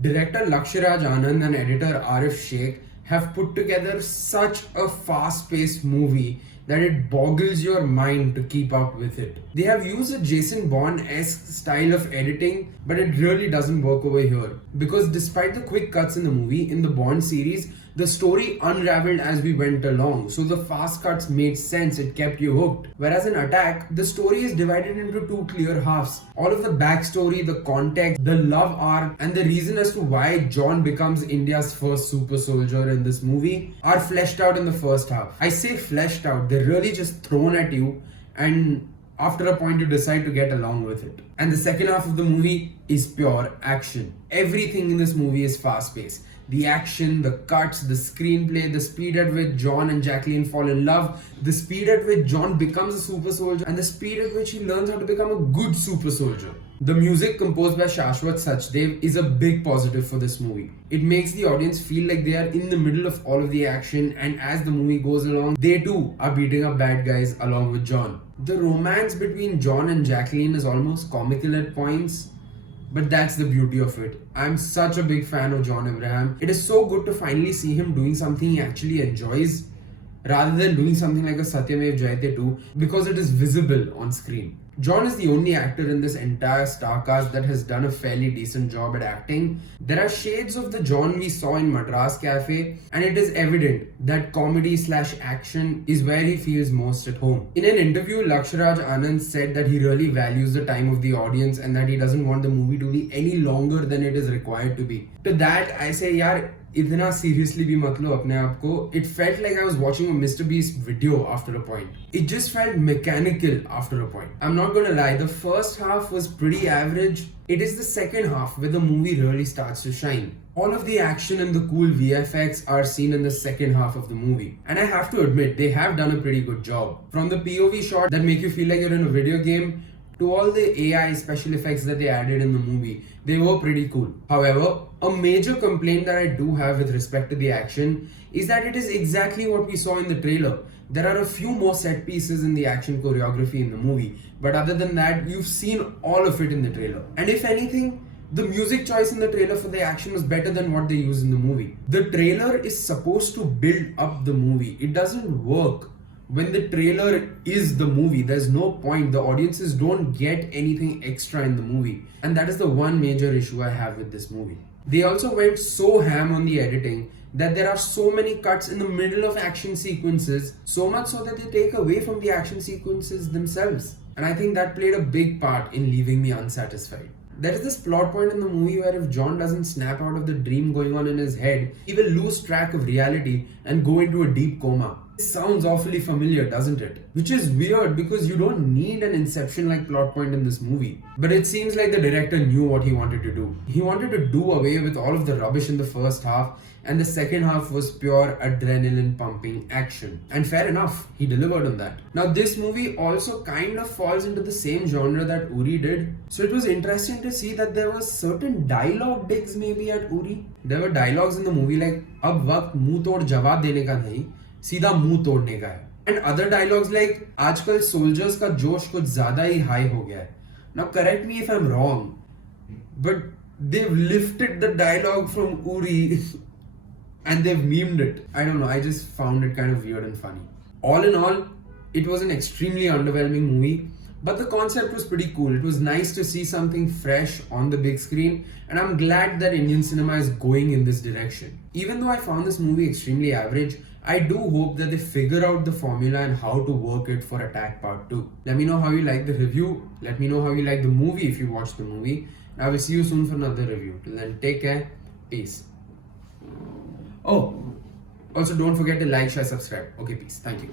Director Lakshraj Anand and editor Arif Sheikh have put together such a fast-paced movie that it boggles your mind to keep up with it. They have used a Jason Bourne-esque style of editing, but it really doesn't work over here. Because despite the quick cuts in the movie, in the Bond series, the story unraveled as we went along, so the fast cuts made sense, it kept you hooked. Whereas in Attack, the story is divided into two clear halves. All of the backstory, the context, the love arc, and the reason as to why John becomes India's first super soldier in this movie are fleshed out in the first half. I say fleshed out, they're really just thrown at you, and after a point you decide to get along with it. And the second half of the movie is pure action. Everything in this movie is fast paced. The action, the cuts, the screenplay, the speed at which John and Jacqueline fall in love, the speed at which John becomes a super soldier, and the speed at which he learns how to become a good super soldier. The music composed by Shashwat Sachdev is a big positive for this movie. It makes the audience feel like they are in the middle of all of the action, and as the movie goes along, they too are beating up bad guys along with John. The romance between John and Jacqueline is almost comical at points, but that's the beauty of it. I'm such a big fan of John Abraham. It is so good to finally see him doing something he actually enjoys rather than doing something like a Satyamev Jayate 2 because it is visible on screen. John is the only actor in this entire star cast that has done a fairly decent job at acting. There are shades of the John we saw in Madras Cafe, and it is evident that comedy/action is where he feels most at home. In an interview, Lakshraj Anand said that he really values the time of the audience and that he doesn't want the movie to be any longer than it is required to be. To that, I say, yaar, इतना seriously भी मत लो अपने आप को. It felt like I was watching a Mr. Beast video after a point. It just felt mechanical after a point. I'm not gonna lie, the first half was pretty average. It is the second half where the movie really starts to shine. All of the action and the cool VFX are seen in the second half of the movie. And I have to admit, they have done a pretty good job. From the POV shot that make you feel like you're in a video game, to all the AI special effects that they added in the movie, they were pretty cool. However, a major complaint that I do have with respect to the action is that it is exactly what we saw in the trailer. There are a few more set pieces in the action choreography in the movie, but other than that, you've seen all of it in the trailer. And if anything, the music choice in the trailer for the action was better than what they used in the movie. The trailer is supposed to build up the movie. It doesn't work when the trailer is the movie. There's no point. The audiences don't get anything extra in the movie. And that is the one major issue I have with this movie. They also went so ham on the editing that there are so many cuts in the middle of action sequences, so much so that they take away from the action sequences themselves. And I think that played a big part in leaving me unsatisfied. There is this plot point in the movie where if John doesn't snap out of the dream going on in his head, he will lose track of reality and go into a deep coma. This sounds awfully familiar, doesn't it? Which is weird because you don't need an Inception-like plot point in this movie. But it seems like the director knew what he wanted to do. He wanted to do away with all of the rubbish in the first half, and the second half was pure adrenaline pumping action. And fair enough, he delivered on that. Now this movie also kind of falls into the same genre that Uri did. So it was interesting to see that there was certain dialogue digs maybe at Uri. There were dialogues in the movie like, अब वक्त मुंह तोड़ जवाब देने का नहीं, सीधा मुंह तोड़ने का है. And other dialogues like, आजकल soldiers का जोश कुछ ज़्यादा ही high हो गया है. Now correct me if I'm wrong, but they've lifted the dialogue from Uri and they've memed it. I don't know, I just found it kind of weird and funny. All in all, it was an extremely underwhelming movie, but the concept was pretty cool. It was nice to see something fresh on the big screen, and I'm glad that Indian cinema is going in this direction. Even though I found this movie extremely average, I do hope that they figure out the formula and how to work it for Attack Part 2. Let me know how you like the review. Let me know how you like the movie if you watched the movie. And I will see you soon for another review. Till then, take care. Peace. Oh, also don't forget to like, share, subscribe. Okay, peace. Thank you.